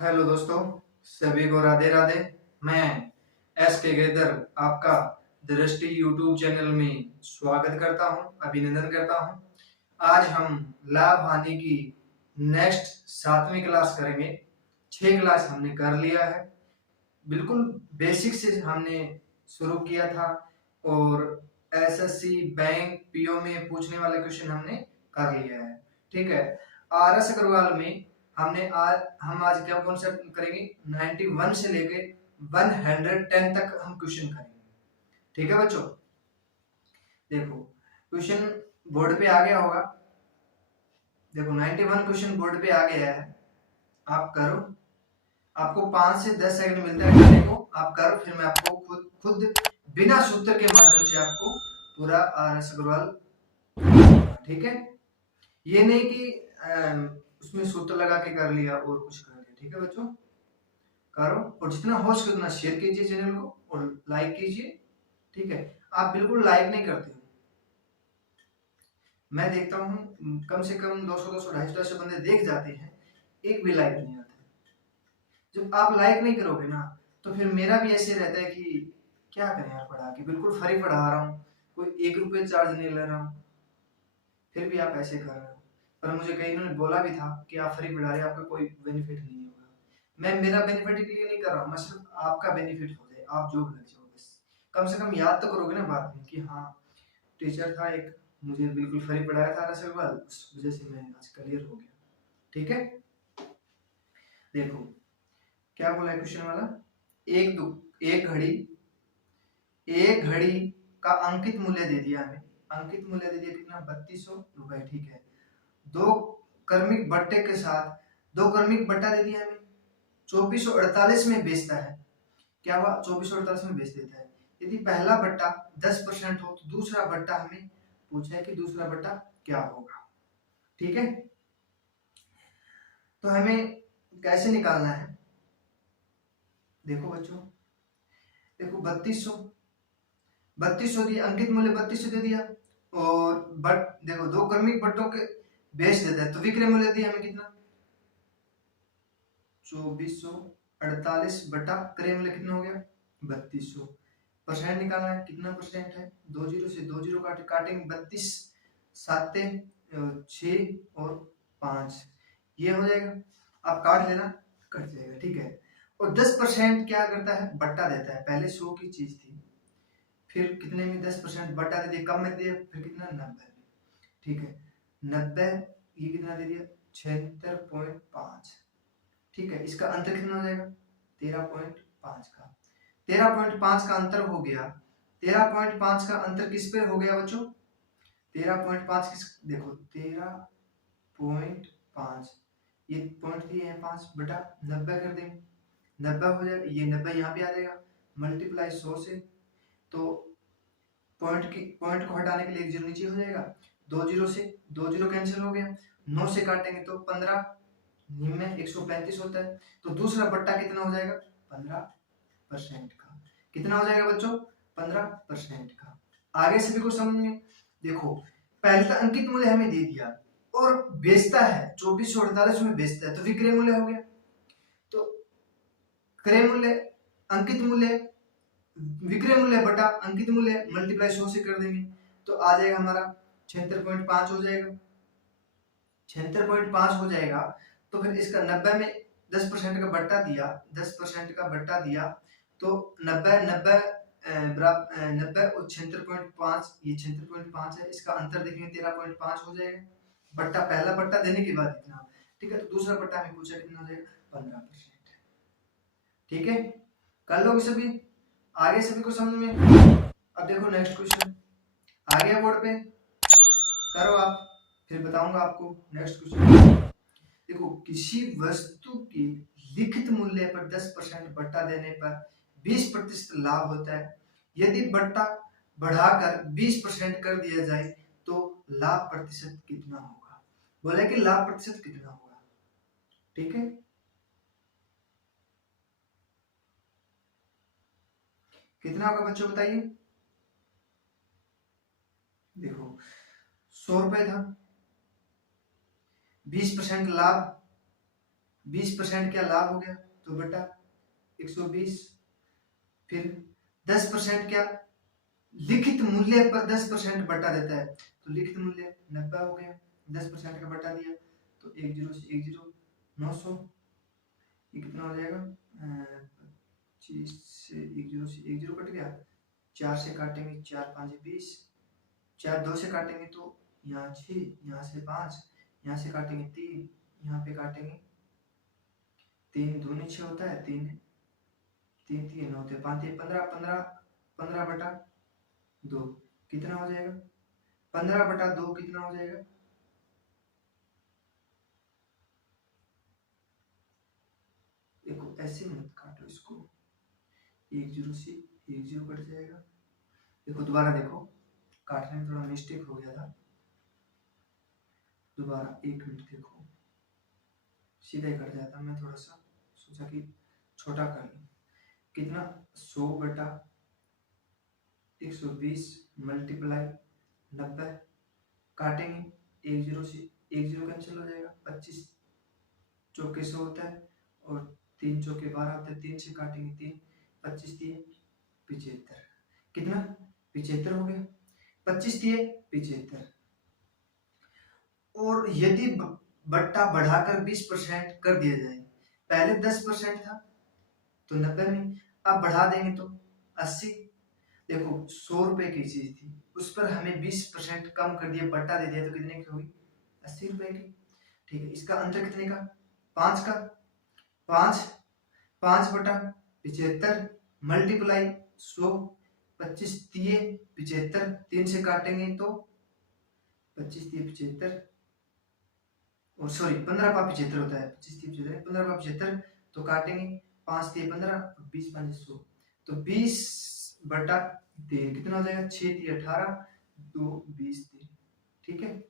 Hello दोस्तों, सभी को राधे राधे। मैं एस के गेदर आपका दृष्टि यूट्यूब चैनल में स्वागत करता हूं, अभिनंदन करता हूं। आज हम लाभ हानि की नेक्स्ट 7वीं क्लास करेंगे। 6 क्लास हमने कर लिया है, बिल्कुल बेसिक से हमने शुरू किया था और एसएससी बैंक पीओ में पूछने वाले क्वेश्चन हमने कर लिया है। ठीक है, आर एस अग्रवाल में हम आज क्या कौन सा करेंगे, 91 से लेके 110 तक हम क्वेश्चन करेंगे। ठीक है बच्चों, देखो क्वेश्चन बोर्ड पे आ गया होगा। देखो 91 क्वेश्चन बोर्ड पे आ गया है, आप करो। आपको 5 से 10 सेकंड मिलता है करने को, आप करो, फिर मैं आपको खुद खुद बिना सूत्र के माध्यम से आपको पूरा आर एस अग्रवाल, ठीक है। ये नहीं कि उसमें सूत्र लगा के कर लिया और कुछ कर लिया। ठीक है बच्चों, करो और जितना हो सके उतना शेयर कीजिए चैनल को और लाइक कीजिए। ठीक है, आप बिल्कुल लाइक नहीं करते हो। मैं देखता हूँ कम से कम 200 200 250 बंदे देख जाते हैं, एक भी लाइक नहीं आता। जब आप लाइक नहीं करोगे ना तो फिर मेरा भी ऐसे रहता है कि क्या करें यार, पढ़ा के बिल्कुल फ्री पढ़ा रहा हूँ, कोई 1 रुपये चार्ज नहीं ले रहा हूँ, फिर भी आप ऐसे कर रहे हो। पर मुझे कई इन्होंने बोला भी था कि आप फ्री पढ़ा रहे हो, आपका कोई बेनिफिट नहीं होगा। मैं मेरा बेनिफिट के लिए नहीं कर रहा हूँ, मैं सिर्फ आपका बेनिफिट हो जाए, आप जॉब लग जाओ बस। कम से कम याद तो करोगे ना बाद में कि हाँ टीचर था एक, मुझे बिल्कुल फ्री पढ़ाया था रसोई वाल, उस वजह से मैं आज क्लियर हो गया। ठीक है, देखो क्या बोला है क्वेश्चन वाला। एक घड़ी का अंकित मूल्य दे दिया हमें, अंकित मूल्य दे दिया कितना, 3200 रुपए। ठीक है, दो क्रमिक बट्टे के साथ दो क्रमिक बट्टा दे दिया हमें, 2448 में बेचता है। क्या हुआ, 2448 में बेच देता है। यदि पहला बट्टा 10% हो तो दूसरा बट्टा हमें पूछा है कि दूसरा बट्टा क्या होगा। ठीक है, तो हमें कैसे निकालना है, देखो बच्चों, देखो 3200 दिया, अंकित मूल्य 3200 दे दिया, और बट देखो दो क्रमिक बट्टों के बेच देता है तो विक्रय मूल्य दिया हमें कितना, 2448 बटा क्रय मूल्य कितना हो गया, 3200। परसेंट निकालना है, कितना परसेंट है, 20 से 20 काटेंगे, 32 साते 6 और 5, ये हो जाएगा। आप काट लेना, कट जाएगा। ठीक है, और 10% क्या करता है, बट्टा देता है। पहले 100 की चीज थी, फिर कितने में 10% बट्टा दे दिया, कम में दिया, फिर कितना 90 में। ठीक है, 90 ये कितना दे दिया, 76.5। ठीक है, इसका अंतर कितना हो जाएगा, 13.5 का, 13.5 का अंतर हो गया। 13.5 का अंतर किस पे हो गया बच्चों, 13.5 किस, देखो 13.5, ये पॉइंट दिए हैं 5 बटा 90 कर देंगे, 90 हो जाएगा, ये 90 यहाँ पे आ जाएगा, मल्टीप्लाई 100 से, तो पॉइंट को हटाने के लिए एक जीरो नीचे हो जाएगा, 2 जीरो से 2 जीरो कैंसिल हो गया, 9 से काटेंगे तो 15, निम्न 135 होता है, तो दूसरा बट्टा कितना हो जाएगा, 15% का। कितना हो जाएगा बच्चों, 15% का। आगे सभी को समझ में, देखो पहले तो अंकित मूल्य हमें दे दिया और बेचता है 2448 में बेचता है तो विक्रय मूल्य हो गया, तो क्रय मूल्य अंकित मूल्य विक्रय मूल्य बटा अंकित मूल्य मल्टीप्लाई 100 से कर देंगे तो आ जाएगा हमारा 76.5 हो जाएगा, 76.5 हो जाएगा। तो फिर इसका 90 में 10% का बट्टा दिया, 10% का बट्टा दिया तो 90 90 90 और 76.5, ये 76.5 है, इसका अंतर देखेंगे 13.5 हो जाएगा, बट्टा पहला बट्टा देने के बाद इतना। ठीक है, तो दूसरा बट्टा हमें पूछा कितना हो जाएगा, 15%। ठीक है, कर लोगे सभी, आगे सभी को समझ में। अब देखो नेक्स्ट क्वेश्चन आ गया बोर्ड पे, करो आप, फिर बताऊंगा आपको नेक्स्ट क्वेश्चन। देखो किसी वस्तु के लिखित मूल्य पर 10% बट्टा देने पर 20% लाभ होता है, यदि बट्टा बढ़ाकर 20% कर दिया जाए तो लाभ प्रतिशत कितना होगा। बोला कि लाभ प्रतिशत कितना होगा। ठीक है, कितना होगा बच्चों बताइए। देखो 100 रुपए था, 20% लाभ 20% क्या लाभ हो गया, तो बटा 120। फिर 10% क्या लिखित मूल्य पर 10% बटा देता है, तो लिखित मूल्य 90 हो गया, 10% का बटा दिया, तो 10 से 10 900, ये कितना हो जाएगा, 25 से 10 कट गया, 4 से काटेंगे 4 5 20, 4 2 से काटेंगे तो यहाँ 6, यहाँ से 5, यहाँ से काटेंगे 3, यहाँ पे काटेंगे 3 दूनी 6 होता है, 3 3 3 होते हैं, 5 15 15 15 बटा 2 कितना हो जाएगा, 15 बटा 2 कितना हो जाएगा, देखो ऐसे मत काटो इसको, 10 से 10 कट जाएगा। देखो दोबारा देखो, काटने में थोड़ा मिस्टेक हो गया था, दोबारा 1 मिनट देखो, सीधा ही कट जाता, मैं थोड़ा सा सोचा कि छोटा कर लूं। कितना 100 बटा 120 मल्टीप्लाई 90, काटेंगे 10 से 10 कैंसिल हो जाएगा, 25 चौके 100 होता है और 3 चौके 12 होता है, 3 से काटेंगे 3, 25 दिए 75, कितना 75 हो गया, 25 दिए 75। और यदि बट्टा बढ़ाकर 20% कर दिया जाए, पहले 10% था तो 90 में, अब बढ़ा देंगे तो 80। देखो 100 रुपए की चीज थी, उस पर हमें 20% कम कर दिया, बट्टा दे दिया, तो कितने की होगी, 80 रुपए की। ठीक है, इसका अंतर कितने का, 5 का, 5 बटा 75 मल्टीप्लाई 100, 25 दिए 75, 3 से काटेंगे तो 25 दिए 75, और सॉरी 15 पा 75 होता है, 25 दिए 75, 15 पा 75, तो काटेंगे 5 दिए 15, 20 5 100, तो 20 बटा 3 कितना हो जाएगा, 6 दिए 18, 2 20 3, ठीक है,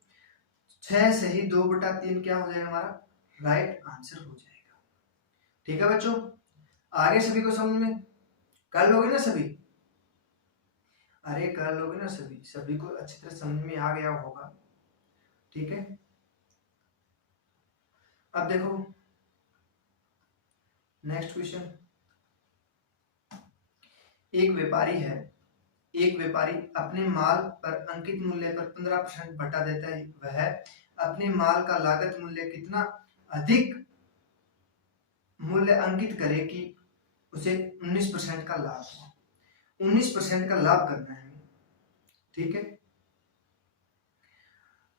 6 से ही 2 बटा 3 क्या हो जाएगा हमारा, राइट आंसर हो जाएगा। ठीक है बच्चों, आगे सभी को समझ में कर लोगे ना सभी, अरे कर लोगे ना सभी, सभी को अच्छी तरह समझ में आ गया होगा, ठीक है। अब देखो नेक्स्ट क्वेश्चन, एक व्यापारी अपने माल पर अंकित मूल्य पर 15% बटा देता है, वह अपने माल का लागत मूल्य कितना अधिक मूल्य अंकित करे कि उसे 19% का लाभ हो, 19% का लाभ करना है, ठीक है।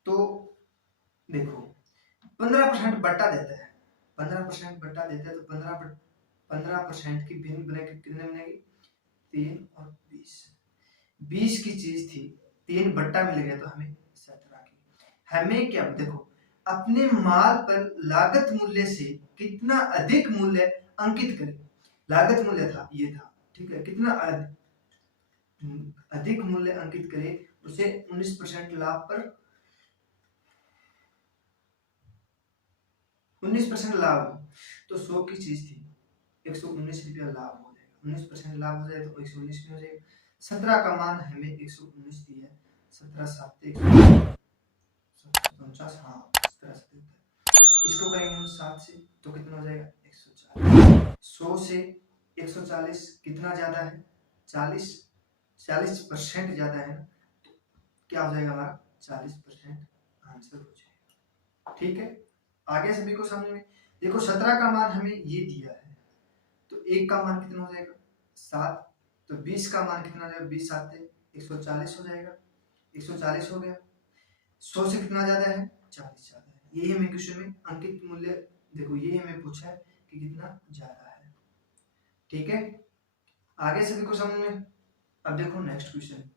तो देखो 15% बटा देता है, 15% बटा देता है, तो 15% की भिन्न ब्रैकेट कितने बनेगी, 3 और 20 की चीज थी, 3 बट्टा मिल गया तो हमें 17 की, हमें क्या देखो अपने माल पर लागत मूल्य से कितना अधिक मूल्य अंकित करें, लागत मूल्य था ये था, ठीक है, कितना अधिक मूल्य अंकित करे उसे 19% लाभ पर 19% लाभ, तो 100 की चीज थी 119 रुपया लाभ हो जाएगा, 19% लाभ हो जाए तो 119 में हो जाएगा, 17 का मान हमें 119 दिया है, 17 7 149, हाँ 17 इसको करेंगे हम 7 से तो कितना हो जाएगा 140, 100 से 140 कितना ज्यादा है, 40% ज्यादा है, तो क्या हो जाएगा हमारा 40% आंसर हो जाएगा, ठीक है। आगे सभी को समझ में, देखो 17 का मान हमें ये दिया है, तो 1 का मान कितना हो जाएगा 7, तो 20 का मान कितना हो जाएगा, 20 7 140 हो जाएगा, 140 हो गया, 100 से कितना ज्यादा है 40 ज्यादा है, यही हमें क्वेश्चन में अंकित मूल्य, देखो ये हमें पूछा है कि कितना ज्यादा है, ठीक है। आगे सभी को समझ में, अब देखो नेक्स्ट क्वेश्चन,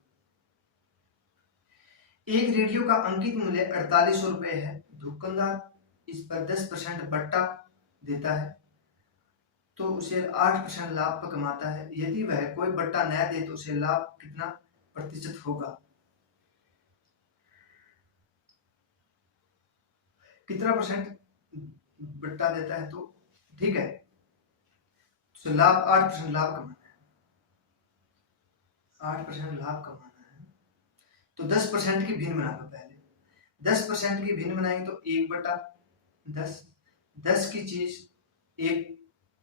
एक रेडियो का अंकित मूल्य 4800 रुपए है, दुकानदार इस पर 10% बट्टा देता है तो उसे 8% लाभ कमाता है, यदि वह कोई बट्टा न दे तो उसे लाभ कितना प्रतिशत होगा, कितना परसेंट बट्टा देता है तो, ठीक है, तो लाभ 8% लाभ कमाना है, 8% लाभ कमाना है, तो 10% की भिन्न बना दो, पहले 10% की भिन्न बनाएंगे तो 1/10, 10 की चीज एक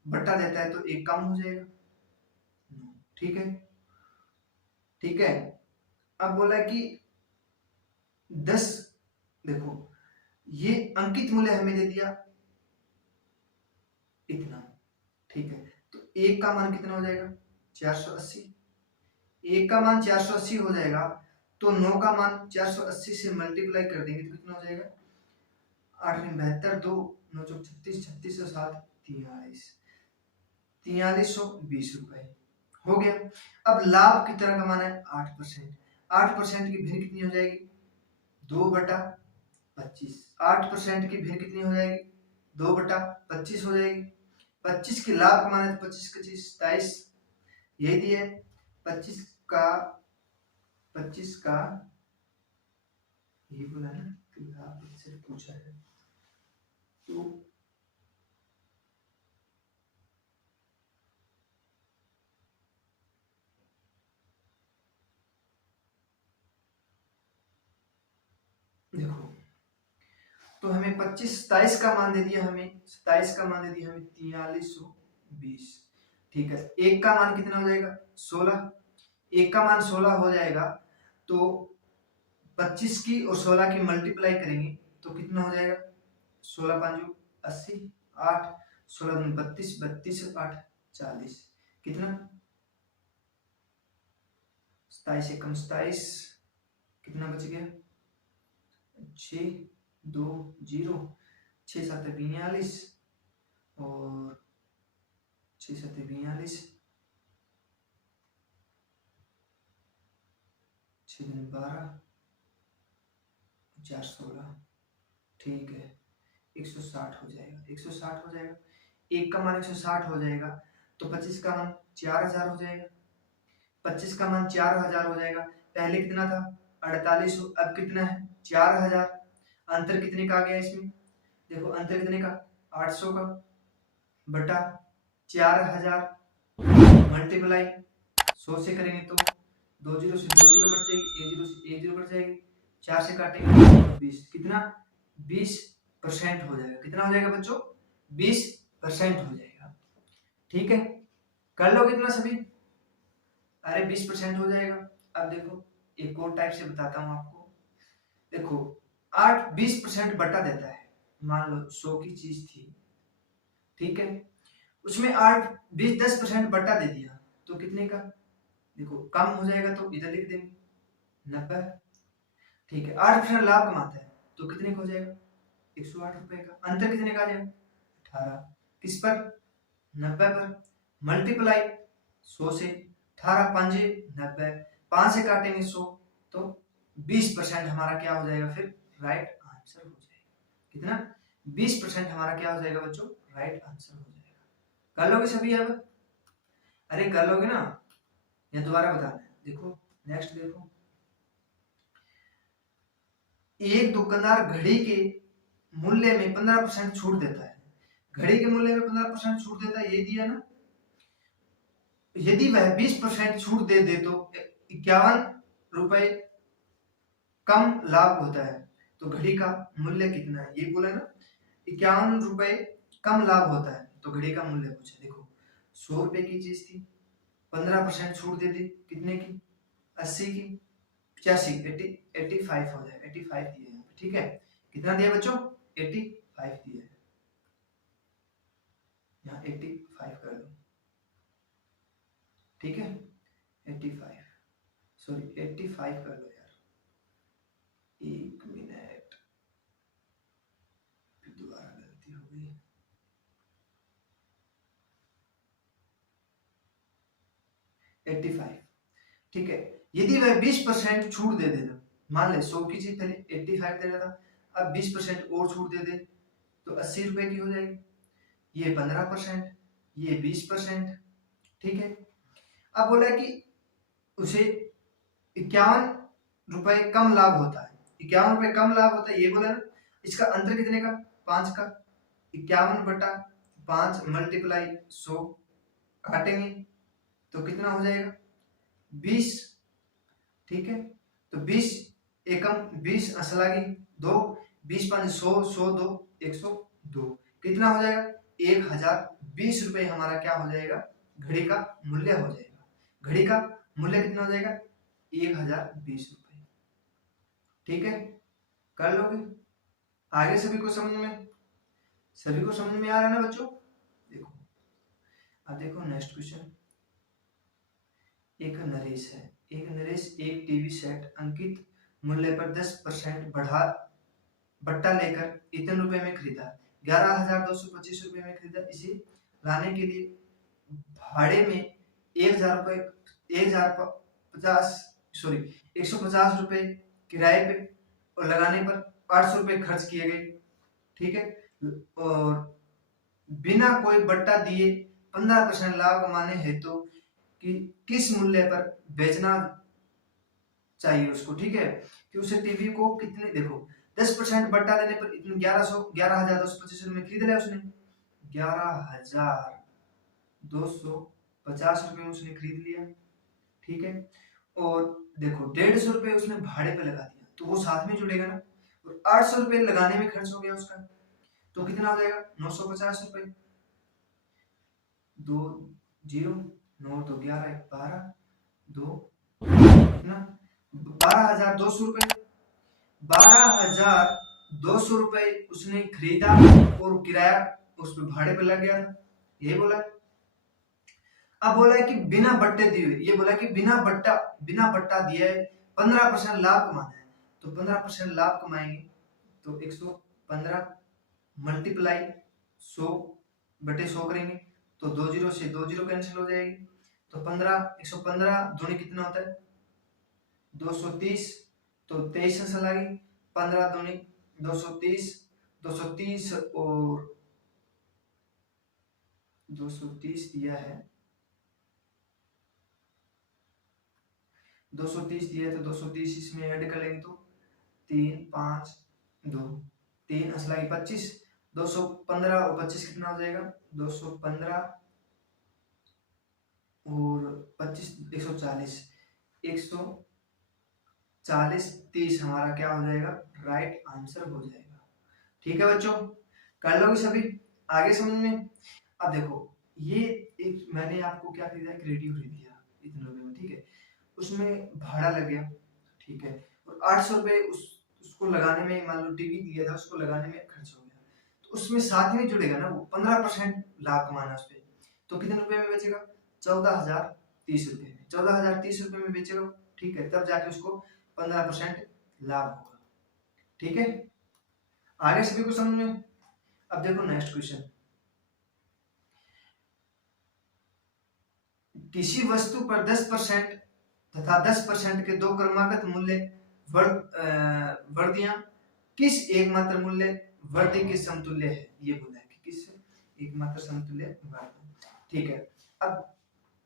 बट्टा देता है तो एक कम हो जाएगा। ठीक है, ठीक है। अब बोला कि 10, देखो ये अंकित मूल्य हमें दे दिया इतना, ठीक है। तो एक का मान कितना हो जाएगा 480, एक का मान 480 हो जाएगा तो 9 का मान 480 से मल्टीप्लाई कर देंगे तो कितना हो जाएगा 8 में 72, 2 9 चौक 36, 36 और 7 43, 4320 रुपए हो गया। अब लाभ कितना कमाना है 8%, 8% की भिन्न कितनी हो जाएगी 2/25, 8% की भिन्न कितनी हो जाएगी 2/25 हो जाएगी। 25 की लाभ कमाना है तो 25 25 27, यही दिया है 25 का यही बोला ना कि लाभ से पूछा है तो देखो, तो हमें 25 27 का मान दे दिया, हमें 27 का मान दे दिया हमें 4320, ठीक है। एक का मान कितना हो जाएगा 16, एक का मान 16 हो जाएगा तो 25 की और 16 की मल्टीप्लाई करेंगे तो कितना हो जाएगा 16 5 80, 8 16 32, 32 8 40, कितना 27 एकम 27, कितना बच गया 6 2 0, 6 7 42 और 6 7 42, 6 12 4 16, ठीक है 160 हो जाएगा, 160 हो जाएगा। एक का मान 160 हो जाएगा तो 25 का मान 4000 हो जाएगा, 25 का मान 4000 हो जाएगा। पहले कितना था 48, अब कितना है 4000। अंतर कितने का आ गया इसमें, देखो अंतर कितने का 800 का बटा 4000 मल्टीप्लाई 100 से करेंगे तो 2 जीरो से 2 जीरो कट जाएगी, 1 जीरो से 1 जीरो कट जाएगी, 4 से काटेंगे 20, कितना 20% हो जाएगा। कितना हो जाएगा बच्चों 20% हो जाएगा, ठीक है। कर लो कितना सभी, अरे 20% हो जाएगा। अब देखो एक और टाइप से बताता हूं आपको, देखो 8 20% बटा देता है, मान लो 100 की चीज थी, ठीक है, उसमें 8 20 10% बटा दे दिया तो कितने का, देखो कम हो जाएगा तो इधर लिख देंगे 90, ठीक है। 8% लाभ कमाता है तो कितने का हो जाएगा 108 रुपए का। अंतर कितने का आ जाएगा 18, किस पर 90 पर, मल्टीप्लाई 100 से, 18 5 90, 5 से काटेंगे 100 तो 20% हमारा क्या हो जाएगा फिर राइट आंसर हो जाएगा। कितना 20% हमारा क्या हो जाएगा बच्चों राइट आंसर हो जाएगा। कर लोगे सभी अब, अरे कर लोगे ना या दोबारा बताना है। देखो नेक्स्ट देखो, एक दुकानदार घड़ी के मूल्य में 15% छूट देता है, घड़ी के मूल्य में 15% छूट देता है, ये दिया ना। यदि वह 20% छूट दे दे तो 51 रुपए कम लाभ होता है, तो घड़ी का मूल्य कितना है, ये बोला ना 51 रुपए कम लाभ होता है तो घड़ी का मूल्य पूछा। देखो 100 रुपए की चीज थी, 15% छूट दे दी, कितने की 80 की 85 85 हो जाए, 85 दिया है, ठीक है। कितना दिया बच्चों 85 दिया है, यहाँ 85 कर लो, ठीक है 85 सॉरी 85 कर लो यार, एक मिनट फिर दोबारा गलती हो गई, 85, ठीक है। यदि वह 20% छूट दे देता, मान ले 100 की चीज पहले 85 दे रहा था, अब 20% और छूट दे दे तो 80 रुपए की हो जाएगी, ये 15%, ये 20%, ठीक है। अब बोला कि उसे 51 रुपए कम लाभ होता है, 51 रुपए कम लाभ होता है, ये बोला ना। इसका अंतर कितने का 5 का, 51/5 मल्टीप्लाई 100 काटेंगे तो कितना हो जाएगा 20, ठीक है। तो 20 एकम 20 असलागी 2, 20 5 100, 100 2 102, कितना हो जाएगा 1020 रुपये हमारा क्या हो जाएगा, घड़ी का मूल्य हो जाएगा। घड़ी का मूल्य कितना हो जाएगा, 1020 रुपये। ठीक है, कर लोगे आगे? सभी को समझ में, सभी को समझ में आ रहा है ना बच्चों? देखो अब देखो नेक्स्ट क्वेश्चन। एक नरेश है, एक नरेश एक टीवी सेट अंकित मूल्य पर 10% बट्टा लेकर इतने रुपए में खरीदा, 11,225 रुपए में खरीदा। इसे लाने के लिए भाड़े में 1,000 रुपए 150 रुपए किराए पे और लगाने पर 800 रुपए खर्च किए गए। ठीक है, और बिना कोई बट्टा दिए 15% लाभ कमाने हेतु कि किस मूल्य पर बेचना चाहिए उसको। ठीक है, कि उसे टीवी को कितने, देखो 10% बट्टा देने पर इतने 11,225 में खरीद लिया उसने, 11,250 रुपए में उसने खरीद लिया। ठीक है, और देखो 150 रुपए उसने भाड़े पे लगा दिया, तो वो साथ में जुड़ेगा ना, और 800 रुपए लगाने में खर्च हो गया उसका, तो कितना हो जाएगा, 950 रुपए। 2 0 9 तो 11 12 2 कितना, 12,200 रुपए। 12,200 रुपए उसने खरीदा और किराया उस पे भाड़े पे लग गया था, यही बोला। अब बोला है कि बिना बट्टे दिए, ये बोला कि बिना बट्टा दिए 15% लाभ कमाना है, तो 15% लाभ कमाएंगे तो 115 मल्टीप्लाई 100/100 करेंगे तो 2 0 से 2 0 कैंसिल हो जाएगी, तो 115 दूनी कितना होता है 230, तो 23 आंसर लगी। 15 दूनी 230, 230 और 230 दिया है, 230 दिया है तो 230 इसमें ऐड कर लेंगे तो 3 5 2 3 आंसर लगी 25। 215 और 25 कितना हो जाएगा, 215 और 25 140, 140 30 हमारा क्या हो जाएगा, राइट आंसर हो जाएगा। ठीक है बच्चों, कर लोगे सभी, आगे समझ में। अब देखो ये एक मैंने आपको क्या खरीदा, एक रेडियो खरीद लिया इतने रुपए में। ठीक है, उसमें भाड़ा लग गया। ठीक है, और 800 रुपए उसको लगाने में, मान लो टीवी दिया था उसको लगाने में खर्च हो गया, तो उसमें साथ में जुड़ेगा ना वो 15% लाभ कमाना उस पर, तो कितने रुपए में बेचेगा, 14,030 रुपए में, 14,030 रुपए में बेचेगा। ठीक है, तब जाके उसको 15% लाभ होगा। ठीक है, आगे सभी को समझ में। अब देखो नेक्स्ट क्वेश्चन, किसी वस्तु पर 10% तथा 10% के दो क्रमागत मूल्य वर्दियां किस एकमात्र मूल्य वर्दी के समतुल्य है, ये बोला है कि किस एकमात्र समतुल्य वर्दी। ठीक है, अब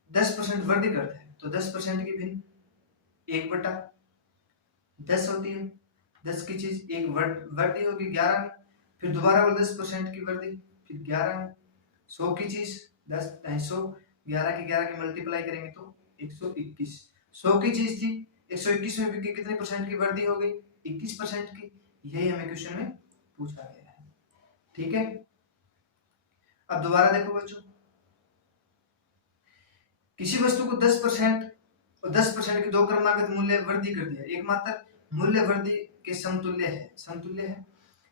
10% वर्दी करता है तो 10% की भिन्न 1/10 होती है, 10 की चीज एक वर्दी होगी 11 में, फिर दोबारा वो 10% की वर्दी फिर 11 में, 100 की चीज 10 100 11 की मल्टीप्लाई करेंगे तो 121। 100 की चीज थी 121 में भी कितने परसेंट की वृद्धि हो गई, 21% की। यही हमें क्वेश्चन में पूछा गया है। ठीक है, अब दोबारा देखो बच्चों, किसी वस्तु को 10% और 10% के दो क्रमागत मूल्य वृद्धि कर दिया, एकमात्र मूल्य वृद्धि के समतुल्य है।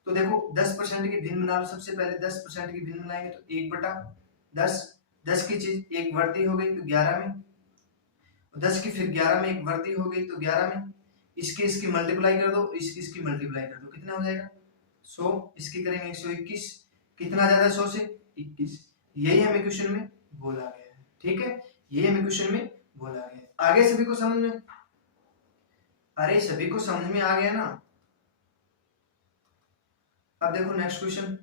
तो देखो 10% की भिन्न बना लो, सबसे पहले 10% की भिन्न बनाएंगे तो 1/10, 10 की चीज एक वृद्धि हो गई तो 11 में, 10 की फिर 11 में एक वृद्धि हो गई तो 11 में, इसकी मल्टीप्लाई कर दो, इसकी मल्टीप्लाई कर दो, कितना हो जाएगा 100, इसकी करेंगे 121, कितना ज्यादा 100 से 21। यही हमें क्वेश्चन में बोला गया है। ठीक है, यही हमें क्वेश्चन में बोला गया है। आगे सभी को समझ में, अरे सभी को समझ में आ गया ना। अब देखो नेक्स्ट क्वेश्चन,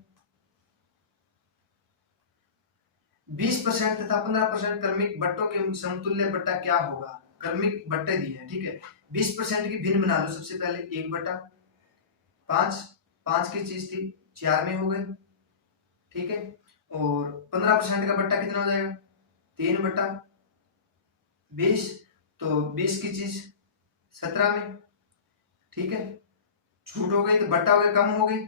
20% तथा 15% क्रमिक बट्टों के समतुल्य बट्टा क्या होगा, क्रमिक बट्टे दिए हैं। ठीक है, 20% की भिन्न बना लो, सबसे पहले 1/5, 5 की चीज थी 4 में हो गई। ठीक है, और 15% का बट्टा कितना हो जाएगा 3/20, तो 20 की चीज 17 में। ठीक है, छूट हो गई तो बट्टा हो गया, कम हो गई।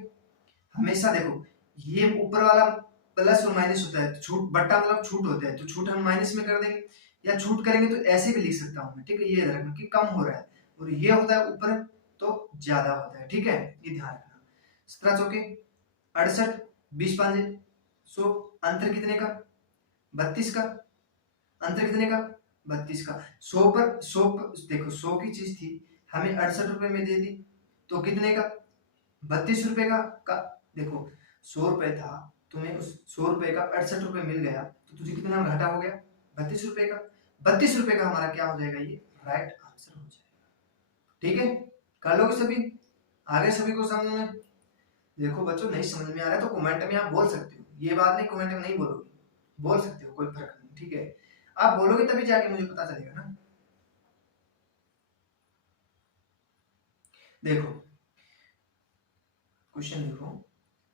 हमेशा देखो ये ऊपर वाला प्लस और माइनस होता है, तो छूट बट्टा मतलब छूट होता है, तो छूट हम माइनस में कर देंगे, या छूट करेंगे तो ऐसे भी लिख सकता हूँ मैं, ठीक है। ये याद रखना कि कम हो रहा है, और ये होता है ऊपर तो ज्यादा होता है, ठीक है, ये ध्यान रखना। 17 चौके 68, 20 पांजे 100, अंतर कितने का? 32 का। अंतर कितने का? 32 का। 100 पर 100 देखो 100 की चीज थी, हमें 68 रुपए में दे दी, तो कितने का? 32 रुपए का देखो 100 रुपए था, तुम्हें उस 100 रुपए का 68 रुपए मिल गया, तो तुझे कितना घाटा हो गया? 32 रुपए का। 32 रुपए का हमारा क्या हो जाएगा? ये राइट आंसर हो जाएगा, ठीक है। कर लोगे सभी? आगे सभी को समझ में? देखो बच्चों, नहीं समझ में आ रहा है तो कमेंट में आप बोल सकते हो, ये बात नहीं कमेंट में नहीं बोलोगे, बोल सकते हो, कोई फर्क नहीं, ठीक है। आप बोलोगे तभी जाके मुझे पता चलेगा ना। देखो क्वेश्चन देखो,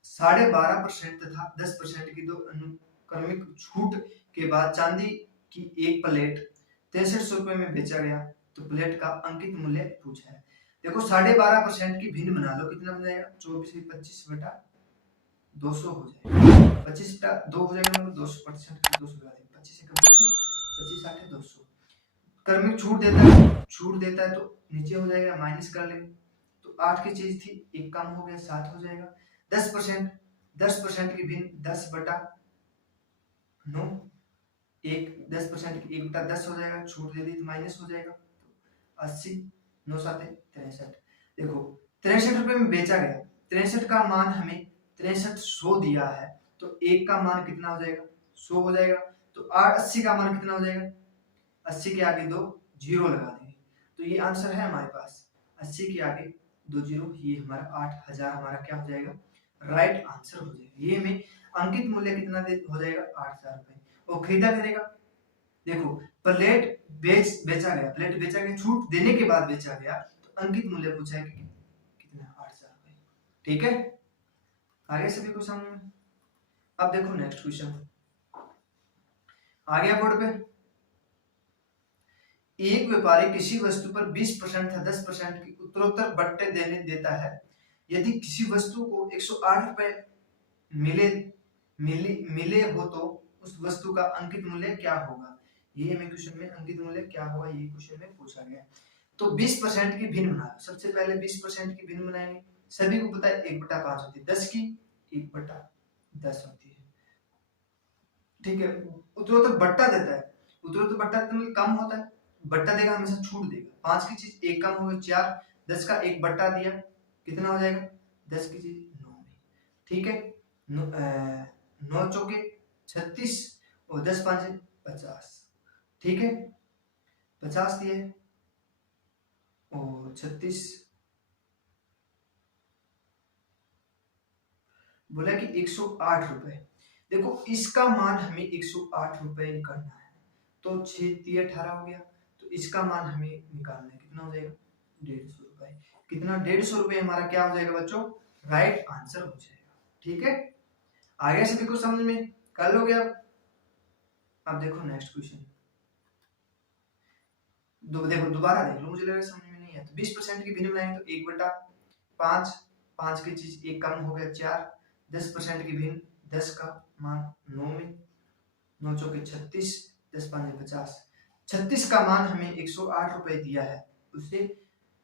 12.5% तथा 10% की दो अनुक्रमिक छूट के बाद चांदी की एक प्लेट 6300 रुपए में बेचा गया, तो प्लेट का अंकित मूल्य पूछा है। देखो 12.5% की भिन्न बना लो, कितना बन जाएगा? 24/25/200 हो जाएगा। 25/2 हो जाएगा, मतलब 200% 200 लगा देंगे, 25 25 8 200। क्रमिक छूट देता है तो नीचे हो जाएगा, माइनस कर लेंगे, तो 8 की चीज थी, एक कम हो गया, 7 हो जाएगा। 10% की भिन्न 10/9, एक 10% की 1/10 हो जाएगा, छूट दे दी तो माइनस हो जाएगा, तो 80, 9 7 63। देखो 63 रुपए में बेचा गया, 63 का मान हमें 6300 दिया है, तो एक का मान कितना हो जाएगा? 100 हो जाएगा, तो 80 का मान कितना हो जाएगा? 80 के आगे 2 जीरो लगा देंगे, तो ये आंसर है हमारे पास। 80 के आगे 2 जीरो, ये हमारा 8000 हमारा क्या हो जाएगा? राइट आंसर हो जाएगा। ये में अंकित मूल्य कितना हो जाएगा? 8000 रुपए। और खरीदा करेगा, देखो प्लेट बेचा गया, छूट देने के बाद बेचा गया, तो अंकित मूल्य पूछा है कि कितना? 8000 रुपए, ठीक है। आगे सभी को समझ में? अब देखो नेक्स्ट क्वेश्चन आ गया बोर्ड पे। एक व्यापारी किसी वस्तु पर 20% या 10% की उत्तरोत्तर बट्टे देता है। यदि किसी वस्तु को 108 रुपए मिले हो तो उस वस्तु का अंकित मूल्य क्या होगा? ये हमें क्वेश्चन में अंकित मूल्य क्या होगा, ये क्वेश्चन में पूछा गया। तो 20% की भिन्न बनाओ, सबसे पहले 20% की भिन्न बनाएंगे। सभी को पता है 1/5 होती है, 10 की 1/10 होती है, ठीक है। उत्तरोत्तर बट्टा देता है, उत्तरोत्तर बट्टा देता है कम होता है, बट्टा देगा हमेशा छूट देगा। 5 की चीज एक कम हो गई 4, 10 का एक बट्टा दिया, कितना हो जाएगा? 10 की चीज 9 में, ठीक है। 9 चौके 36 और 10 पांचे 50, ठीक है। 50 दिए और 36 बोला कि 108 रुपए। देखो इसका मान हमें 108 रुपए निकालना है, तो 6 3 18 हो गया, तो इसका मान हमें निकालना है, कितना हो जाएगा? 150 रुपए। कितना? 150 रुपए हमारा क्या हो जाएगा बच्चों? राइट आंसर हो जाएगा, ठीक है। आगे सभी को समझ में? कर लोगे आप? अब देखो नेक्स्ट क्वेश्चन, देखो दोबारा देख लो, मुझे लगा समझ में नहीं है। तो 20% की भिन्न बनाएंगे तो 1/5, 5 की चीज एक कम हो गया 4, 10% की भिन्न 10 का मान 9 में, 9 चौके 36, 10 पांचे 50, 36 का मान हमें 108 रुपए दिया है। उससे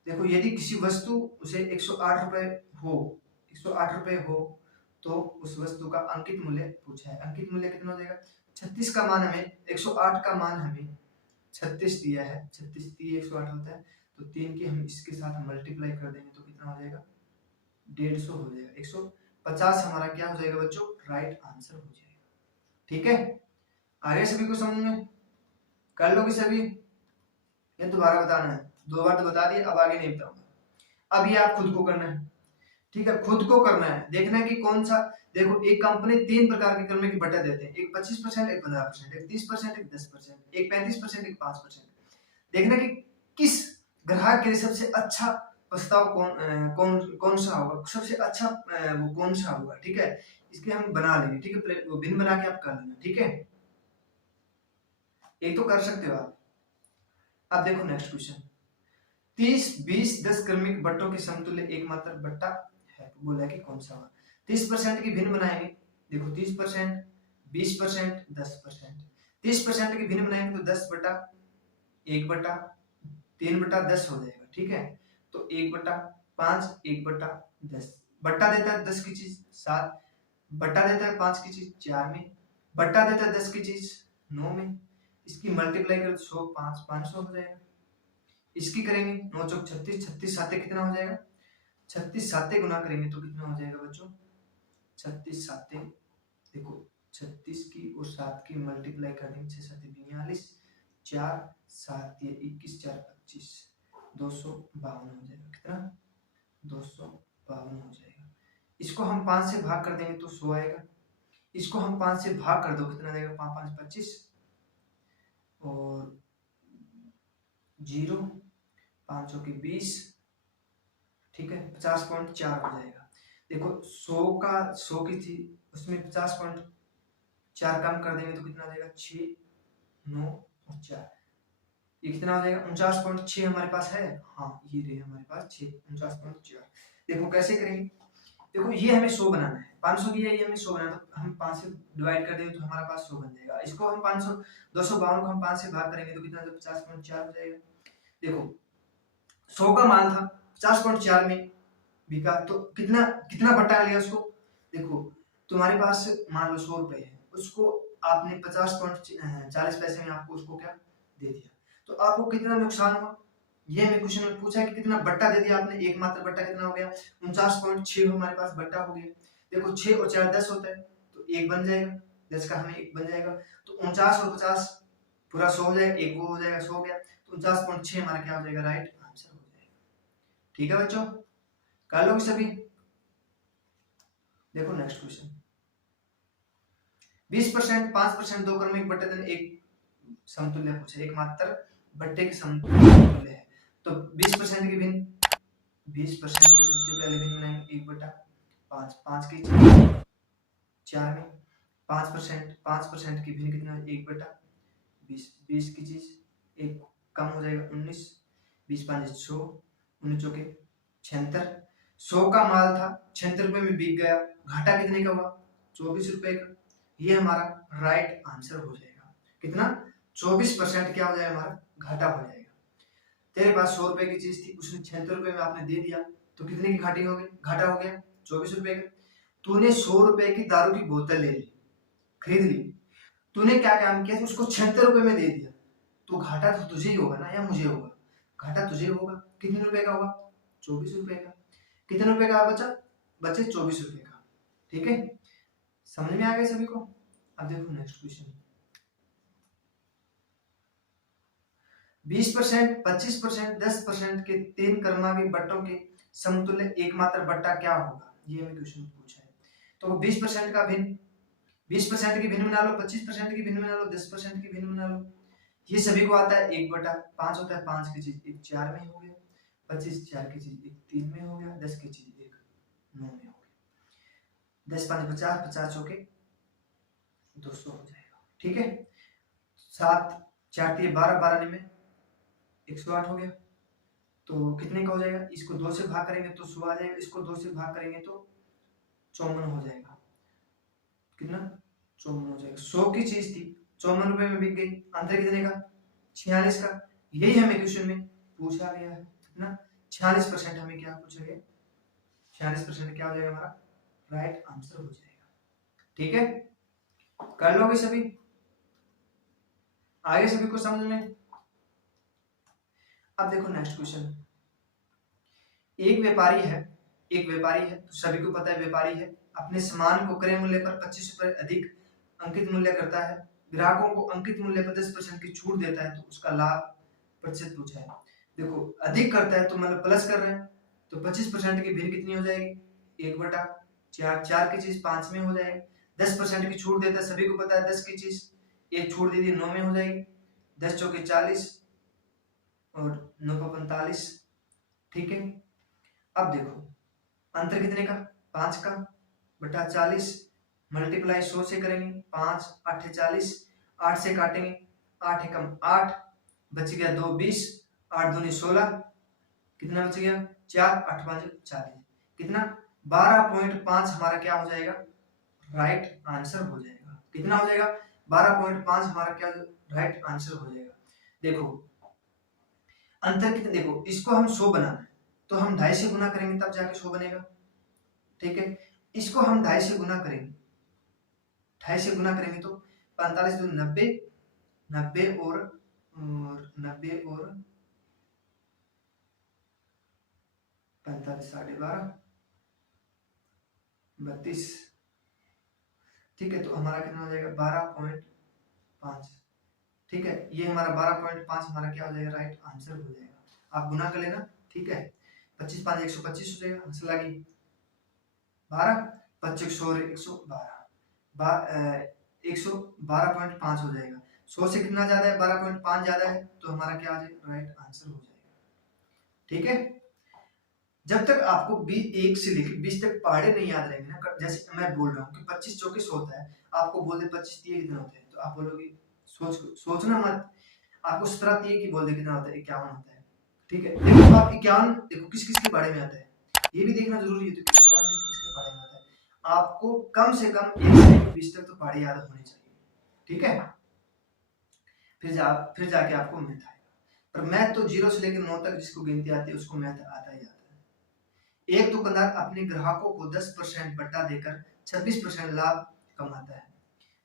देखो यदि किसी वस्तु उसे 108 रुपए हो, 108 रुपए हो, तो उस वस्तु का अंकित मूल्य पूछा है। अंकित मूल्य कितना हो जाएगा? 36 का मान हमें 108 का मान हमें 36 दिया है, 36 3 108 होता है, तो 3 की हम इसके साथ मल्टीप्लाई कर देंगे तो कितना हो जाएगा? 150 हो जाएगा। 150 हमारा क्या हो जाएगा बच्चों? राइट आंसर हो जाएगा, ठीक है। आगे सभी को समझ में? कर लोगे सभी? ये दोबारा बताना है, 2 बार तो बता दिया, अब आगे नहीं बताऊंगा। अब ये आप खुद को करना है, ठीक है, खुद को करना है, देखना है कि कौन सा। देखो एक कंपनी 3 प्रकार के क्रम की बट्टा देते हैं, एक 25%, एक 15%, एक 30%, एक 10%, एक 35%, एक 5%। देखना कि किस ग्राहक के लिए सबसे अच्छा प्रस्ताव कौन सा होगा, सबसे अच्छा वो कौन सा होगा, ठीक है। इसके हम बना लेंगे, ठीक है, वो भिन्न बना के आप कर लेना, ठीक है। एक तो कर सकते हो आप। अब देखो नेक्स्ट क्वेश्चन, 30 20 10 क्रमिक बट्टों के समतुल्य एकमात्र बट्टा है, बोला कि कौन सा होगा। 30% की भिन्न बनाएंगे, देखो 30%, 20%, 10%। 30% की भिन्न बनाएंगे तो 10/1/3/10 हो जाएगा, ठीक है। तो 1/5, 1/10 बट्टा देता है 10 की चीज 7, बट्टा देता है 5 की चीज 4 में, बट्टा देता है 10 की चीज 9 में। इसकी मल्टीप्लाई करो 100, 5, 500 हो जाएगा। इसकी करेंगे 9 चौक 36, 36 साते कितना हो जाएगा, 36 साते गुना करेंगे तो कितना हो जाएगा बच्चों, 36 साते, देखो 36 की और 7 की मल्टीप्लाई कर देंगे, 6 7 42, 4 7 21, 4 25, 252 हो जाएगा। कितना, 252 हो जाएगा। इसको हम 5 से भाग कर देंगे तो 100 आएगा। इसको हम 5 से भाग कर दो कितना देगा, 5 5 25 और 0, 500 की 20, ठीक है, 50.4 हो जाएगा। देखो 100 की थी उसमें 50.4 कम कर देंगे तो कितना हो जाएगा, 6 9 और 4, ये कितना हो जाएगा, 49.6 हमारे पास है। हाँ ये रहे हमारे पास 6, 49.4। देखो कैसे करेंगे, देखो ये हमें 100 बनाना है, 500 की है, ये हमें 100 बनाना है, तो हम 5 से डिवाइड कर देंगे तो हमारा पास 100 बन जाएगा। इसको हम 500 252 को हम 5 से भाग करेंगे तो कितना, 50.4 हो जाएगा। देखो 100 का मान था, 50.4 में बिका तो कितना कितना बट्टा लिया उसको। देखो तुम्हारे पास मान लो 100 रुपए है, उसको आपने 50.40 पैसे में आपको उसको क्या दे दिया, तो आपको कितना नुकसान हुआ। ये हमें क्वेश्चन में पूछा है कि कितना बट्टा दे दिया आपने, एक मात्र बट्टा कितना हो गया, 49.6 हमारे पास बट्टा हो गया। देखो 6 और 4 10 होता है तो 1 बन जाएगा, 10 का हमें 1 बन जाएगा, तो 49 और 50 पूरा 100 हो जाएगा, एक वो हो जाएगा 100 हो गया, तो 49.6 हमारा क्या हो जाएगा, राइट आंसर हो जाएगा। ठीक है बच्चों, कर लोगे सभी। देखो नेक्स्ट क्वेश्चन, 20%, 5%, 2 क्रम एक बट्टे दिन एक समतुल्य पूछा, एक मात्र बट्टे के समतुल्य है। तो 20% की भिन्न, 20% की सबसे पहले भिन्न बनाएंगे 1/5, 5 की 4 में, 5% की भिन्न कितना है, 1/20, 20 की चीज एक कम हो जाएगा 19, 20 5 100, 19 चौके 76, 100 का माल था 76 रुपए में बिक गया, घाटा कितने का हुआ, 24 रुपए का। ये हमारा राइट आंसर हो जाएगा। कितना, 24% क्या हो जाएगा, हमारा घाटा हो जाएगा। तेरे पास 100 रुपए की चीज थी, उसने 76 रुपए में आपने दे दिया, तो कितने की घाटी हो गई, घाटा हो गया 24 रुपए का। तूने 100 रुपए की दारू की बोतल ले ली, खरीद ली, तूने क्या काम किया, उसको 76 रुपए में दे दिया, तो घाटा तो तुझे ही होगा ना, या मुझे होगा, घाटा तुझे होगा। कितने रुपए का होगा, 24 रुपए का। कितने रुपए का बचा, बचे 24 रुपए का। ठीक है, समझ में आ गया सभी को। अब देखो नेक्स्ट क्वेश्चन, 20%, 25%, 10% के 3 क्रमांकीय बट्टों के समतुल्य एकमात्र बट्टा क्या होगा, ये हमें क्वेश्चन पूछा है। तो 20% का भिन्न, 20% की भिन्न बना लो, 25% की भिन्न बना लो, 10% की भिन्न बना लो। ये सभी को आता है 1/5 होता है, 5 की चीज 1 4 में हो गया, 25 4 की चीज 1 3 में हो गया, 10 की चीज 1 9 में हो गया, 10 5 50, 50 चौके 200 हो जाएगा। ठीक है, 7 4 3 12, 12 में 108 हो गया, तो कितने का हो जाएगा, इसको 2 से भाग करेंगे तो 100 आ जाएगा, इसको 2 से भाग करेंगे तो 54 हो जाएगा। कितना, 54 हो जाएगा। 100 की चीज थी, 54 रुपए में बिक गई, अंतर कितने का, 46 का। यही हमें क्वेश्चन में पूछा गया है ना, 46% हमें क्या पूछा गया, 46% क्या हो जाएगा, हमारा राइट आंसर हो जाएगा। ठीक है, कर लोगे सभी, आगे सभी को समझ में। अब देखो नेक्स्ट क्वेश्चन, एक व्यापारी है तो सभी को पता है व्यापारी है, अपने सामान को क्रय मूल्य पर 25 रुपए अधिक अंकित मूल्य करता है, ग्राहकों को अंकित मूल्य पर 10% की छूट देता है, तो उसका लाभ प्रतिशत पूछा है। देखो अधिक करता है तो मतलब प्लस कर रहे हैं, तो 25% की भिन्न कितनी हो जाएगी, 1/4, 4 की चीज 5 में हो जाएगी, 10% की छूट देता है, सभी को पता है 10 की चीज एक छूट दे दी 9 में हो जाएगी, 10 चौके 40 और 9 को 45। ठीक है, अब देखो अंतर कितने का, 5 का, बटा 40, मल्टीप्लाई 100 से करेंगे, 5 8 40, 8 से काटेंगे, 8 एकम 8, बच गया 2 20, 8 दूनी 16, कितना बच गया 4, 8 5 40, कितना 12.5 हमारा क्या हो जाएगा राइट आंसर हो जाएगा। कितना हो जाएगा? 12.5 हमारा क्या राइट आंसर हो जाएगा। देखो अंतर कितना, देखो इसको हम 100 बनाना है तो हम 2.5 से गुना करेंगे तब जाके 100 बनेगा। ठीक है, इसको हम 2.5 से गुना करेंगे, 2.5 से गुना करेंगे तो 45 दूनी 90, 90 और 90 और 45 12.5 32। ठीक है, तो हमारा कितना हो जाएगा? 12.5। ठीक है, ये हमारा 12.5 हमारा क्या हो जाएगा? राइट आंसर हो जाएगा। आप गुना कर लेना। ठीक है, 25 5 125 हो जाएगा। आंसर लगी 12, 25 100 112, 112.5 हो जाएगा। 100 से कितना ज्यादा है? 12.5 ज्यादा है, तो हमारा क्या आ जाएगा? राइट आंसर हो जाएगा। ठीक है, जब तक आपको 1 से लेकर 20 तक पहाड़े नहीं याद रहेंगे ना, जैसे मैं बोल रहा हूँ कि 25 चौके होता है, आपको बोल दे 25 दिए कितना होते हैं, तो आप बोलोगे सोचना मत, आपको 17 दिए कि बोल दे कितना होता है? 51 होता है। ठीक है, देखो आप 51 देखो किस किस के बारे में आता है, ये भी देखना जरूरी है। तो 51 किस किस के बारे में आता है, आपको कम से कम 1 से 20 तक तो पहाड़े याद होने चाहिए। ठीक है, फिर जाके आपको मैथ आएगा। पर मैथ तो 0 से लेकर 9 तक जिसको गिनती आती है उसको मैथ आता ही आता है। एक दुकानदार अपने ग्राहकों को 10% बट्टा देकर 26% लाभ कमाता है।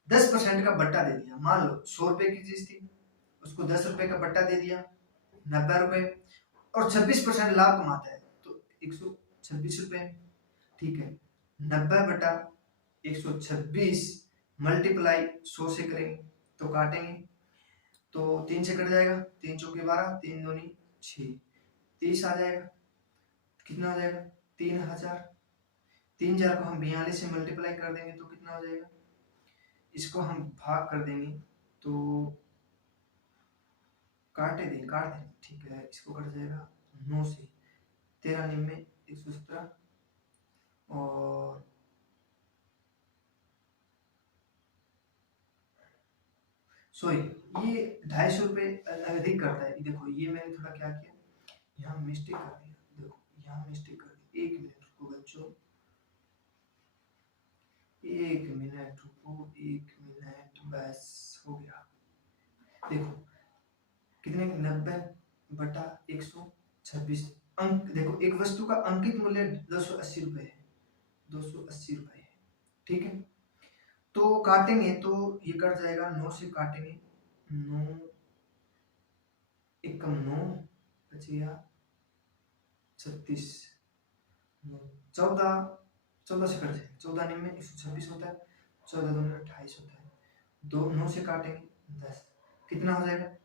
10% का बट्टा दे दिया, मान लो 100 रुपए की चीज थी, उसको 10 रुपए का बट्टा दे दिया, 90 रुपए, और 26% लाभ कमाता है तो 126 रुपए। ठीक है, 90 बटा 126 मल्टीप्लाई 100 से करेंगे तो काटेंगे तो 3 से कट जाएगा, 3 चौके 12, 3 दूनी 6, 30 आ जाएगा। कितना हो जाएगा? 3000। 3000 को हम 42 से मल्टीप्लाई कर देंगे तो कितना हो जाएगा? इसको हम भाग कर देंगे तो काट देंगे। ठीक है, इसको कट जाएगा 9 से, 13 में 117 और सॉरी ये 250 रुपये अधिक करता है। देखो ये मैंने थोड़ा क्या किया, यहाँ मिस्टेक कर दिया। देखो यहाँ मिस्टेक कर दी, 1 मिनट रुको बच्चों, 1 मिनट रुको, 1 मिनट, बस हो गया। देखो कितने? 90 बटा 126 अंक। देखो एक वस्तु का अंकित मूल्य 280 रुपए है, 280 रुपए है। ठीक है, तो काटेंगे तो ये कट जाएगा, 9 से काटेंगे, 9 एकम 9 बचेगा 36, 14 से कट जाएगा, 14 में 126 होता है, 14 दूनी 28 होता है, 9 से काटेंगे 10, कितना हो जाएगा?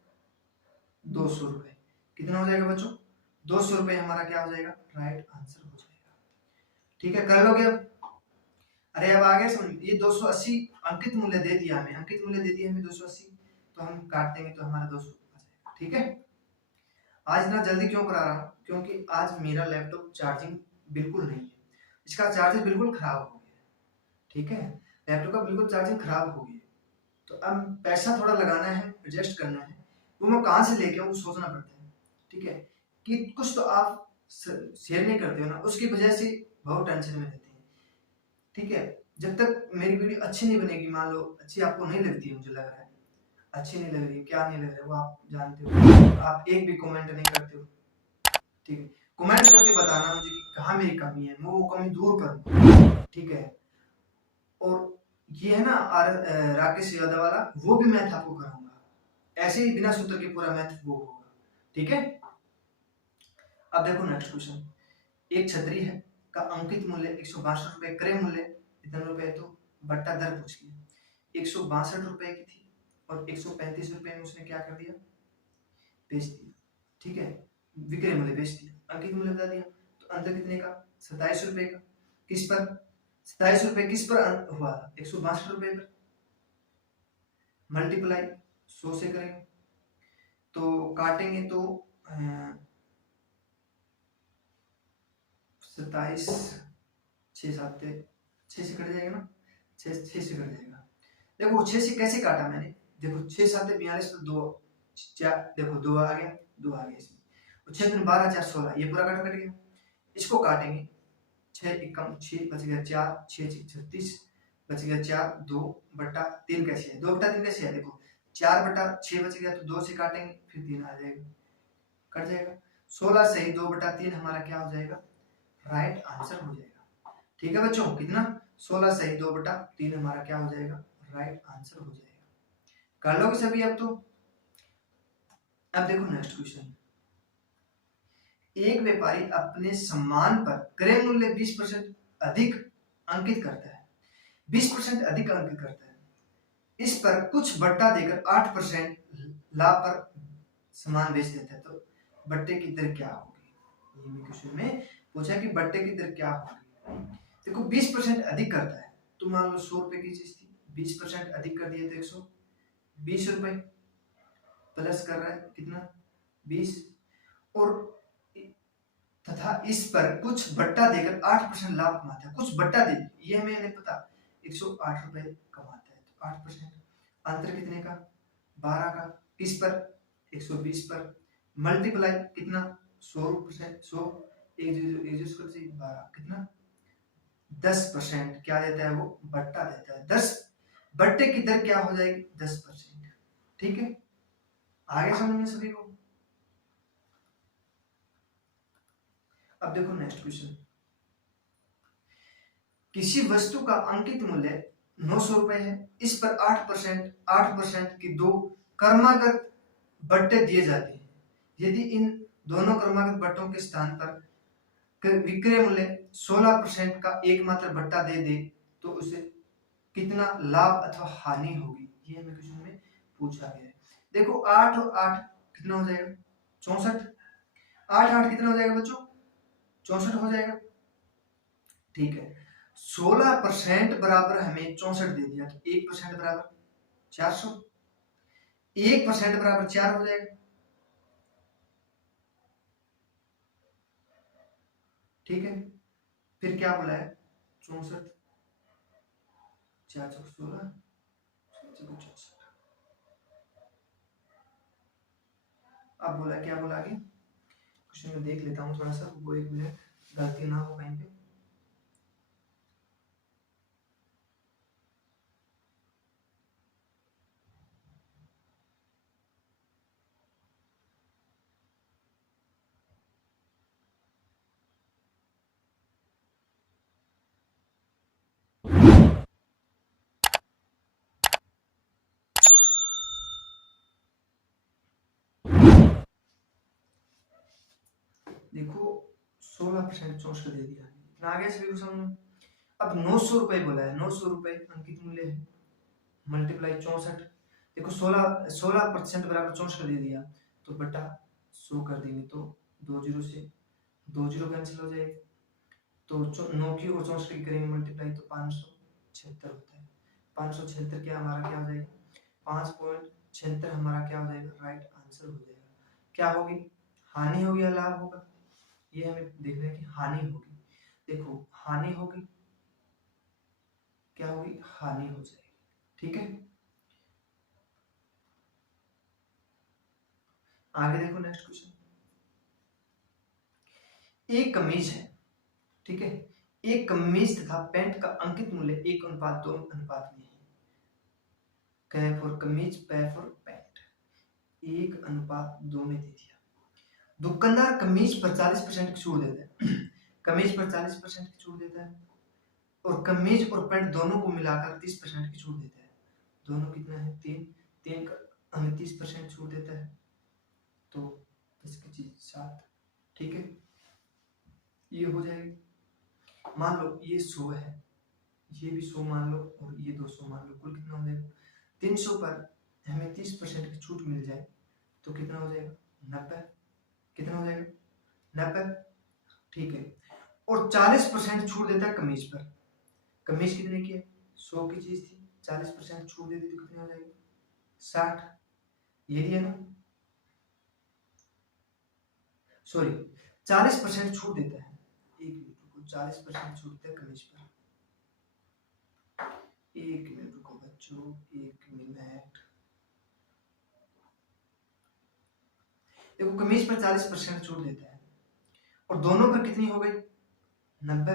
200 रुपए। कितना हो जाएगा बच्चों? 200 रुपए हमारा क्या हो जाएगा? राइट आंसर हो जाएगा। ठीक है, कर लोगे अब? अरे अब आगे समझ, ये 280 अंकित मूल्य दे दिया हमें, अंकित मूल्य दे दिया हमें 280, तो हम काट देंगे तो हमारा 200 आ जाएगा। ठीक है, आज इतना जल्दी क्यों करा रहा हूँ? क्योंकि आज मेरा लैपटॉप चार्जिंग बिल्कुल नहीं है, इसका चार्जर बिल्कुल खराब हो गया। ठीक है, लैपटॉप का बिल्कुल चार्जिंग खराब हो गई है, तो अब पैसा थोड़ा लगाना है, एडजस्ट करना है, वो मैं कहाँ से लेके आऊँ सोचना पड़ता है। ठीक है, कि कुछ तो आप शेयर नहीं करते हो ना, उसकी वजह से बहुत टेंशन में रहते हैं। ठीक है, जब तक मेरी वीडियो अच्छी नहीं बनेगी, मान लो अच्छी आपको नहीं लगती है, मुझे लग रहा है अच्छी नहीं लग रही है, क्या नहीं लग रहा है वो आप जानते हो, आप एक भी कमेंट नहीं करते हो। ठीक है, कमेंट करके बताना मुझे कि कहाँ मेरी कमी है, मैं वो कमी दूर करूँ। ठीक है, और ये है ना राकेश यादव वाला, वो भी मैथ आपको कराऊंगा, ऐसे ही बिना सूत्र के पूरा मैथ वो होगा। ठीक है, अब देखो नेक्स्ट क्वेश्चन, एक छतरी है का अंकित मूल्य 162 रुपए, क्रय मूल्य इतने रुपए, तो बट्टा दर पूछ लिया। 162 रुपए की थी और 135 रुपए में उसने क्या कर दिया? बेच दिया। ठीक है, विक्रय मूल्य बेच दिया, अंकित मूल्य बता दिया, तो अंतर कितने का? 27 रुपए का। किस पर? 27 रुपए किस पर हुआ? 162 रुपए पर, मल्टीप्लाई 100 से करेंगे तो काटेंगे तो 27 6 7 6 से कट जाएगा ना, 6 से कट जाएगा। देखो 6 से कैसे काटा मैंने, देखो 6 7 42 तो 2 4, देखो 2 आ गया, 2 आ गया इसमें, और 6 3 12 4 16, ये पूरा कट गया। इसको काटेंगे, 6 एकम 6 बच गया 4, 6 36 बच गया 4, 2/3 कैसे है, 2/3 कैसे है, देखो 4/6 बच गया तो 2 से काटेंगे फिर 3 आ जाएगा, कट जाएगा। 16 से ही 2/3 हमारा क्या हो जाएगा, राइट आंसर हो जाएगा। ठीक है बच्चों, कितना 16 से ही 2/3 हमारा क्या हो जाएगा, राइट आंसर हो जाएगा। कर लोगे सभी अब तो। अब देखो नेक्स्ट क्वेश्चन, एक व्यापारी अपने सामान पर क्रय मूल्य 20% अधिक अंकित करता है, 20% अधिक अंकित करता है, इस पर कुछ बट्टा देकर 8% लाभ पर सामान बेच देता है, तो बट्टे की दर क्या होगी। ये क्वेश्चन में पूछा कि बट्टे की दर क्या होगी। देखो 20% अधिक करता है, तो मान लो 100 रुपए की चीज थी, 20% अधिक कर दिया तो 120 रुपए, प्लस कर रहा है कितना 20, और तथा इस पर कुछ बट्टा देकर 8% लाभ कमाता है, कुछ बट्टा दे, ये हमें नहीं पता, 108 रुपए कमाता है, तो 8% अंतर कितने का, 12 का, किस पर 120 पर, मल्टीप्लाई कितना 100%, 100 12 कितना 10% क्या देता है, वो बट्टा देता है, 10 बट्टे की दर क्या हो जाएगी 10%। ठीक है, आगे समझ में सभी को। अब देखो नेक्स्ट क्वेश्चन, किसी वस्तु का अंकित मूल्य 900 रुपए है, इस पर 8% की 2 क्रमागत बट्टे दिए जाते हैं, यदि इन दोनों क्रमागत बट्टों के स्थान पर विक्रय मूल्य 16% का एकमात्र बट्टा दे दे तो उसे कितना लाभ अथवा हानि होगी, ये हमें क्वेश्चन में पूछा गया है। देखो 8 और 8 कितना हो जाएगा 64, 8 कितना हो जाएगा बच्चों 64 हो जाएगा। ठीक है, 16% बराबर हमें 64 दे दिया, तो 1% बराबर 400, 1% बराबर 4 हो जाएगा। ठीक है, फिर क्या बोला है 64 416 अब बोला क्या बोला आगे क्वेश्चन में देख लेता हूँ थोड़ा सा, वो 1 मिनट गलती ना हो कहीं पे। देखो 16% 64 दे दिया, इतना आगे से भी समझो। अब 900 रुपए बोला है, 900 रुपए अंकित मूल्य है, मल्टीप्लाई 64, देखो 16% बराबर 64 दे दिया, तो बटा 100 कर देंगे, तो 2 जीरो से 2 जीरो कैंसिल हो जाएगा, तो 9 की और 64 की करेंगे मल्टीप्लाई तो 576 होता है, 576 क्या हमारा क्या हो जाएगा 5.76 हमारा क्या हो जाएगा, राइट आंसर हो जाएगा। क्या होगी, हानि होगी या लाभ होगा, ये हमें देखना है कि हानि होगी। देखो हानि होगी, क्या होगी, हानि हो जाएगी। ठीक है, आगे देखो नेक्स्ट क्वेश्चन, एक कमीज है, ठीक है, एक कमीज तथा पैंट का अंकित मूल्य 1:2 अनुपात में है, कै फॉर कमीज पै फॉर पैंट 1:2 में दे दिया। दुकानदार कमीज पर 40% की छूट देता है कमीज पर 40% की छूट देता है, और कमीज और पैंट दोनों को मिलाकर 30% की छूट देता है, दोनों कितना है 3 का हमें 30% छूट देता है, तो 10 की चीज 7। ठीक है, ये हो जाएगी, मान लो ये 100 है, ये भी 100 मान लो, और ये 200 मान लो, कुल कितना हो जाएगा 300 पर हमें 30% की छूट मिल जाए तो कितना हो जाएगा 90, कितना हो जाएगा 90। ठीक है, और 40% छूट देता है कमीज पर, कमीज कितने की है 100 की चीज थी, 40% छूट दे दी तो कितनी हो जाएगी 60, ये दिया ना, सॉरी 40% छूट देता है, एक मिनट रुको, 40% छूट देता है कमीज पर, एक मिनट रुको बच्चों, एक मिनट, देखो कमीज पर 40% छूट देता है, और दोनों पर कितनी हो गई 90,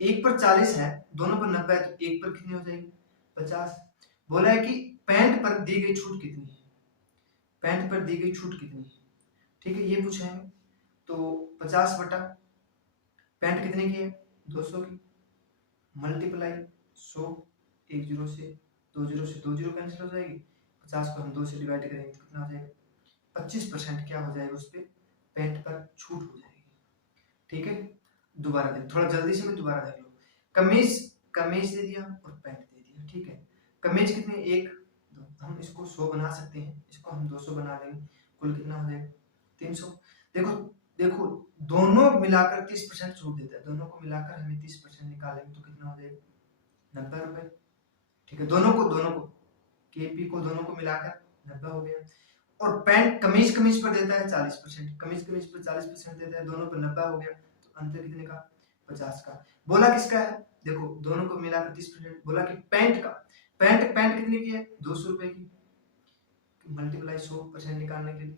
1 पर 40 है, दोनों पर 90 है, तो 1 पर कितनी हो जाएगी? 50। बोला है कि पैंट पर दी गई छूट कितनी है, पैंट पर दी गई छूट कितनी है, ठीक है, ये पूछेंगे। तो 50 बटा पैंट कितने की है? 200 की, मल्टीप्लाई 100, एक जीरो से दो जीरो कैंसिल हो जाएगी, 50 को हम 2 से डिवाइड करेंगे तो कितना हो जाएगा? 25% क्या हो जाएगा उस पर? पैंट पर छूट हो जाएगी, ठीक है। दोबारा देख, थोड़ा जल्दी से मैं दोबारा देख लो। कमीज कमीज दे दिया और पैंट दे दिया, ठीक है। कमीज कितनी? 1 2, हम इसको 100 बना सकते हैं, इसको हम 200 बना देंगे, कुल कितना हो जाएगा? 300। देखो देखो, दोनों मिलाकर 30% छूट देता है, दोनों को मिलाकर हमें 30% निकालेंगे तो कितना हो जाएगा? 90 रुपए, ठीक है। दोनों को केपी को दोनों को मिलाकर 90 हो गया। और पैंट कमीज पर देता है 40%, कमीज पर 40% देता है, दोनों पर 90 हो गया, तो अंतर कितने का? 50 का। बोला किसका है? देखो दोनों को मिलाकर 30%, बोला कि पैंट का। पैंट कितने की है? 200 रुपए की, मल्टीप्लाई 100% निकालने के लिए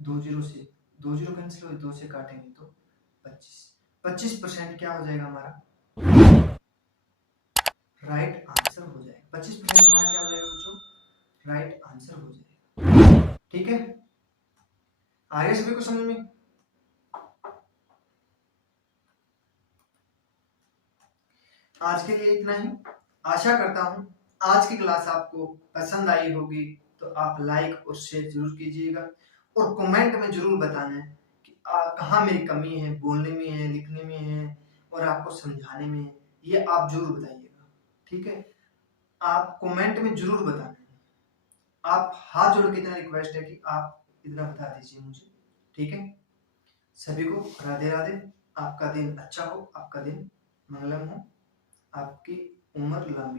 2 जीरो से 2 जीरो कैंसिल हो, 2 से काटेंगे तो 25% क्या हो जाएगा हमारा? राइट आंसर हो जाएगा। 25% हमारा क्या हो जाएगा बच्चों? राइट आंसर हो जाएगा, ठीक है। आगे सभी को समझ में? आज के लिए इतना ही। आशा करता हूं आज की क्लास आपको पसंद आई होगी, तो आप लाइक और शेयर जरूर कीजिएगा, और कमेंट में जरूर बताना है कि कहाँ मेरी कमी है, बोलने में है, लिखने में है, और आपको समझाने में है, ये आप जरूर बताइएगा, ठीक है। आप कमेंट में जरूर बताना है। आप हाथ जोड़ के इतना रिक्वेस्ट है कि आप इतना बता दीजिए मुझे, ठीक है। सभी को राधे राधे। आपका दिन अच्छा हो, आपका दिन मंगलम हो, आपकी उम्र लंबी